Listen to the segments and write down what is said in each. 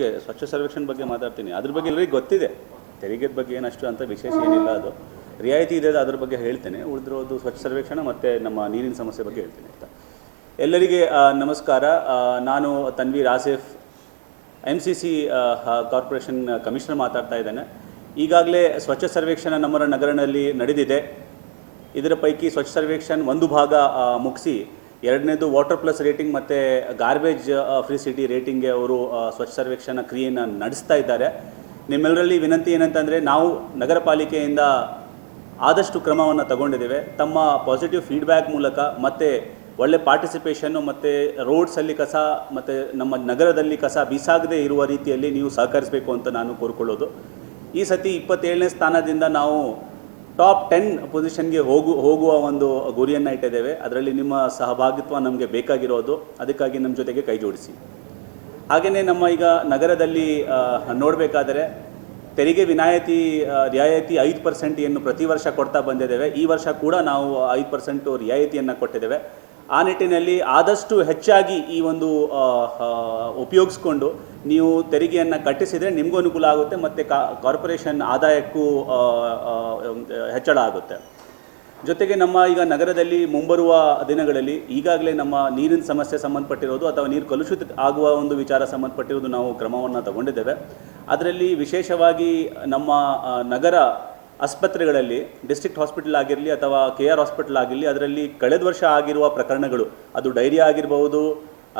ಬಗ್ಗೆ, ಸ್ವಚ್ಛ ಸರ್ವೇಕ್ಷಣ ಬಗ್ಗೆ ಮಾತಾಡ್ತೀನಿ. ಅದ್ರ ಬಗ್ಗೆ ಎಲ್ಲರಿಗೂ ಗೊತ್ತಿದೆ. ತೆರಿಗೆದ ಬಗ್ಗೆ ಏನಷ್ಟು ಅಂತ ವಿಶೇಷ ಏನಿಲ್ಲ ಅದು. ರಿಯಾಯಿತಿ ಇದೆ ಅದ್ರ ಬಗ್ಗೆ ಹೇಳ್ತೇನೆ. ಉಳಿದಿರೋದು ಸ್ವಚ್ಛ ಸರ್ವೇಕ್ಷಣ, ಮತ್ತು ನಮ್ಮ ನೀರಿನ ಸಮಸ್ಯೆ ಬಗ್ಗೆ ಹೇಳ್ತೀನಿ ಅಂತ ಎಲ್ಲರಿಗೆ ನಮಸ್ಕಾರ. ನಾನು Tanveer Asif M C C corporation commissioner ಮಾತಾಡ್ತಾ ಇದ್ದೇನೆ. ಈಗಾಗಲೇ ಸ್ವಚ್ಛ ಸರ್ವೇಕ್ಷಣ ನಮ್ಮ ನಗರದಲ್ಲಿ ನಡೆದಿದೆ. ಇದರ ಪೈಕಿ ಸ್ವಚ್ಛ ಸರ್ವೇಕ್ಷಣ್ ಒಂದು ಭಾಗ ಮುಗಿಸಿ ಎರಡನೇದು ವಾಟರ್ ಪ್ಲಸ್ ರೇಟಿಂಗ್ ಮತ್ತು ಗಾರ್ಬೇಜ್ ಫ್ರೀ ಸಿಟಿ ರೇಟಿಂಗ್ಗೆ ಅವರು ಸ್ವಚ್ಛ ಸರ್ವೇಕ್ಷಣ ಕ್ರಿಯೆಯನ್ನು ನಡೆಸ್ತಾ ಇದ್ದಾರೆ. ನಿಮ್ಮೆಲ್ಲರಲ್ಲಿ ವಿನಂತಿ ಏನಂತಂದರೆ, ನಾವು ನಗರ ಪಾಲಿಕೆಯಿಂದ ಆದಷ್ಟು ಕ್ರಮವನ್ನು ತಗೊಂಡಿದ್ದೇವೆ. ತಮ್ಮ ಪಾಸಿಟಿವ್ ಫೀಡ್ಬ್ಯಾಕ್ ಮೂಲಕ ಮತ್ತು ಒಳ್ಳೆ ಪಾರ್ಟಿಸಿಪೇಷನ್ನು ಮತ್ತು ರೋಡ್ಸಲ್ಲಿ ಕಸ, ಮತ್ತು ನಮ್ಮ ನಗರದಲ್ಲಿ ಕಸ ಬಿಸಾಗದೇ ಇರುವ ರೀತಿಯಲ್ಲಿ ನೀವು ಸಹಕರಿಸಬೇಕು ಅಂತ ನಾನು ಕೋರ್ಕೊಳ್ಳೋದು. ಈ ಸತಿ ಇಪ್ಪತ್ತೇಳನೇ ಸ್ಥಾನದಿಂದ ನಾವು ಟಾಪ್ ಟೆನ್ ಪೊಸಿಷನ್ಗೆ ಹೋಗು, ಹೋಗುವ ಒಂದು ಗುರಿಯನ್ನು ಇಟ್ಟಿದ್ದೇವೆ. ಅದರಲ್ಲಿ ನಿಮ್ಮ ಸಹಭಾಗಿತ್ವ ನಮಗೆ ಬೇಕಾಗಿರೋದು. ಅದಕ್ಕಾಗಿ ನಮ್ಮ ಜೊತೆಗೆ ಕೈ ಜೋಡಿಸಿ. ಹಾಗೆಯೇ ನಮ್ಮ ಈಗ ನಗರದಲ್ಲಿ ನೋಡಬೇಕಾದರೆ ತೆರಿಗೆ ವಿನಾಯಿತಿ ರಿಯಾಯಿತಿ ಐದು ಪರ್ಸೆಂಟ್ ಏನು ಪ್ರತಿ ವರ್ಷ ಕೊಡ್ತಾ ಬಂದಿದ್ದೇವೆ. ಈ ವರ್ಷ ಕೂಡ ನಾವು ಐದು ಪರ್ಸೆಂಟು ರಿಯಾಯಿತಿಯನ್ನು ಕೊಟ್ಟಿದ್ದೇವೆ. ಆ ನಿಟ್ಟಿನಲ್ಲಿ ಆದಷ್ಟು ಹೆಚ್ಚಾಗಿ ಈ ಒಂದು ಉಪಯೋಗಿಸ್ಕೊಂಡು ನೀವು ತೆರಿಗೆಯನ್ನು ಕಟ್ಟಿಸಿದರೆ ನಿಮಗೂ ಅನುಕೂಲ ಆಗುತ್ತೆ ಮತ್ತು ಕಾರ್ಪೊರೇಷನ್ ಆದಾಯಕ್ಕೂ ಹೆಚ್ಚಳ ಆಗುತ್ತೆ. ಜೊತೆಗೆ ನಮ್ಮ ಈಗ ನಗರದಲ್ಲಿ ಮುಂಬರುವ ದಿನಗಳಲ್ಲಿ ಈಗಾಗಲೇ ನಮ್ಮ ನೀರಿನ ಸಮಸ್ಯೆ ಸಂಬಂಧಪಟ್ಟಿರೋದು ಅಥವಾ ನೀರು ಕಲುಷಿತ ಆಗುವ ಒಂದು ವಿಚಾರ ಸಂಬಂಧಪಟ್ಟಿರೋದು ನಾವು ಕ್ರಮವನ್ನು ತಗೊಂಡಿದ್ದೇವೆ. ಅದರಲ್ಲಿ ವಿಶೇಷವಾಗಿ ನಮ್ಮ ನಗರ ಆಸ್ಪತ್ರೆಗಳಲ್ಲಿ, ಡಿಸ್ಟ್ರಿಕ್ಟ್ ಹಾಸ್ಪಿಟಲ್ ಆಗಿರಲಿ ಅಥವಾ ಕೆ ಆರ್ ಹಾಸ್ಪಿಟಲ್ ಆಗಿರಲಿ, ಅದರಲ್ಲಿ ಕಳೆದ ವರ್ಷ ಆಗಿರುವ ಪ್ರಕರಣಗಳು, ಅದು ಡೈರಿಯಾ ಆಗಿರ್ಬೋದು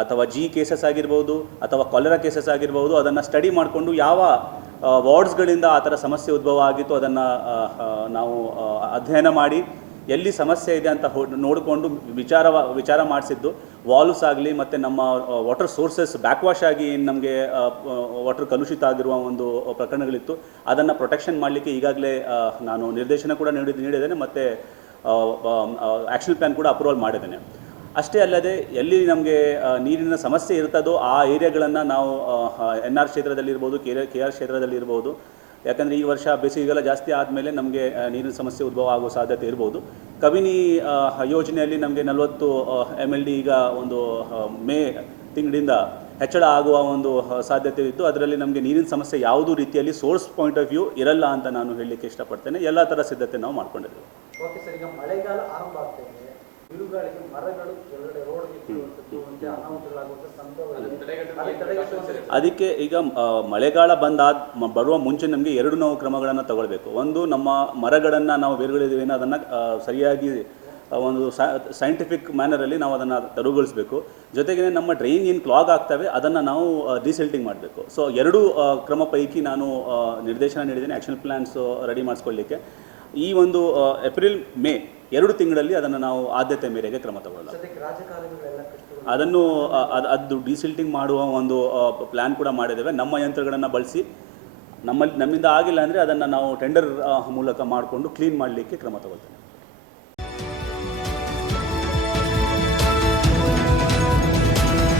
ಅಥವಾ ಜಿ ಕೇಸಸ್ ಆಗಿರ್ಬೋದು ಅಥವಾ ಕಾಲರಾ ಕೇಸಸ್ ಆಗಿರ್ಬೋದು ಅದನ್ನು ಸ್ಟಡಿ ಮಾಡಿಕೊಂಡು ಯಾವ ವಾರ್ಡ್ಸ್ಗಳಿಂದ ಆ ಥರ ಸಮಸ್ಯೆ ಉದ್ಭವ ಆಗಿತ್ತು ಅದನ್ನು ನಾವು ಅಧ್ಯಯನ ಮಾಡಿ ಎಲ್ಲಿ ಸಮಸ್ಯೆ ಇದೆ ಅಂತ ನೋಡಿಕೊಂಡು ವಿಚಾರ ವಿಚಾರ ಮಾಡಿಸಿದ್ದು, ವಾಲ್ವ್ಸ್ ಆಗಲಿ ಮತ್ತು ನಮ್ಮ ವಾಟರ್ ಸೋರ್ಸಸ್ ಬ್ಯಾಕ್ ವಾಶ್ ಆಗಿ ನಮಗೆ ವಾಟರ್ ಕಲುಷಿತ ಆಗಿರುವ ಒಂದು ಪ್ರಕರಣಗಳಿತ್ತು. ಅದನ್ನು ಪ್ರೊಟೆಕ್ಷನ್ ಮಾಡಲಿಕ್ಕೆ ಈಗಾಗಲೇ ನಾನು ನಿರ್ದೇಶನ ಕೂಡ ನೀಡಿ ನೀಡಿದ್ದೇನೆ ಮತ್ತು ಆ್ಯಕ್ಷನ್ ಪ್ಲ್ಯಾನ್ ಕೂಡ ಅಪ್ರೂವಲ್ ಮಾಡಿದ್ದೇನೆ. ಅಷ್ಟೇ ಅಲ್ಲದೆ ಎಲ್ಲಿ ನಮಗೆ ನೀರಿನ ಸಮಸ್ಯೆ ಇರ್ತದೋ ಆ ಏರಿಯಾಗಳನ್ನು ನಾವು ಎನ್ ಆರ್ ಕ್ಷೇತ್ರದಲ್ಲಿರ್ಬೋದು ಕೆ ಕೆ ಆರ್ ಕ್ಷೇತ್ರದಲ್ಲಿರ್ಬೋದು ಯಾಕಂದರೆ ಈ ವರ್ಷ ಬೇಸಿಗೆಲ್ಲ ಜಾಸ್ತಿ ಆದಮೇಲೆ ನಮಗೆ ನೀರಿನ ಸಮಸ್ಯೆ ಉದ್ಭವ ಆಗೋ ಸಾಧ್ಯತೆ ಇರ್ಬೋದು. ಕಬಿನಿ ಯೋಜನೆಯಲ್ಲಿ ನಮಗೆ ನಲವತ್ತು ಎಂ ಎಲ್ ಡಿ ಈಗ ಒಂದು ಮೇ ತಿಂಗಳಿಂದ ಹೆಚ್ಚಳ ಆಗುವ ಒಂದು ಸಾಧ್ಯತೆ ಇತ್ತು. ಅದರಲ್ಲಿ ನಮಗೆ ನೀರಿನ ಸಮಸ್ಯೆ ಯಾವುದೂ ರೀತಿಯಲ್ಲಿ ಸೋರ್ಸ್ ಪಾಯಿಂಟ್ ಆಫ್ ವ್ಯೂ ಇರಲ್ಲ ಅಂತ ನಾನು ಹೇಳಲಿಕ್ಕೆ ಇಷ್ಟಪಡ್ತೇನೆ. ಎಲ್ಲ ಥರ ಸಿದ್ಧತೆ ನಾವು ಮಾಡ್ಕೊಂಡಿದ್ದೀವಿ. ಬಿರುಗಾಳಿಗೆ ಮರಗಳು ಕೆಳಗಡೆ ಅದಕ್ಕೆ ಈಗ ಮಳೆಗಾಲ ಬಂದಾದ ಬರುವ ಮುಂಚೆ ನಮಗೆ ಎರಡು ನಾವು ಕ್ರಮಗಳನ್ನು ತಗೊಳ್ಬೇಕು. ಒಂದು ನಮ್ಮ ಮರಗಳನ್ನು ನಾವು ಬೇರುಗಳಿದ್ದೀವಿ ಅದನ್ನು ಸರಿಯಾಗಿ ಒಂದು ಸೈಂಟಿಫಿಕ್ ಮ್ಯಾನರಲ್ಲಿ ನಾವು ಅದನ್ನು ತೆರವುಗೊಳಿಸಬೇಕು ಜೊತೆಗೆ ನಮ್ಮ ಡ್ರೈನ್ ಏನು ಕ್ಲಾಗ್ ಆಗ್ತವೆ ಅದನ್ನು ನಾವು ಡಿಸೆಲ್ಟಿಂಗ್ ಮಾಡಬೇಕು. ಸೊ ಎರಡು ಕ್ರಮ ಪೈಕಿ ನಾನು ನಿರ್ದೇಶನ ನೀಡಿದ್ದೇನೆ ಆ್ಯಕ್ಷನ್ ಪ್ಲ್ಯಾನ್ಸ್ ರೆಡಿ ಮಾಡಿಸ್ಕೊಳ್ಳಿಕ್ಕೆ. ಈ ಒಂದು ಏಪ್ರಿಲ್ ಮೇ ಎರಡು ತಿಂಗಳಲ್ಲಿ ಅದನ್ನು ನಾವು ಆದ್ಯತೆ ಮೇರೆಗೆ ಕ್ರಮ ಕಟ್ಟುಗಳು ಅದನ್ನು ಅದು ಡಿಸಿಲ್ಟಿಂಗ್ ಮಾಡುವ ಒಂದು ಪ್ಲ್ಯಾನ್ ಕೂಡ ಮಾಡಿದ್ದೇವೆ. ನಮ್ಮ ಯಂತ್ರಗಳನ್ನು ಬಳಸಿ ನಮ್ಮಲ್ಲಿ ನಮ್ಮಿಂದ ಆಗಿಲ್ಲ ಅಂದರೆ ಅದನ್ನು ನಾವು ಟೆಂಡರ್ ಮೂಲಕ ಮಾಡಿಕೊಂಡು ಕ್ಲೀನ್ ಮಾಡಲಿಕ್ಕೆ ಕ್ರಮ ತಗೊಳ್ತೇವೆ.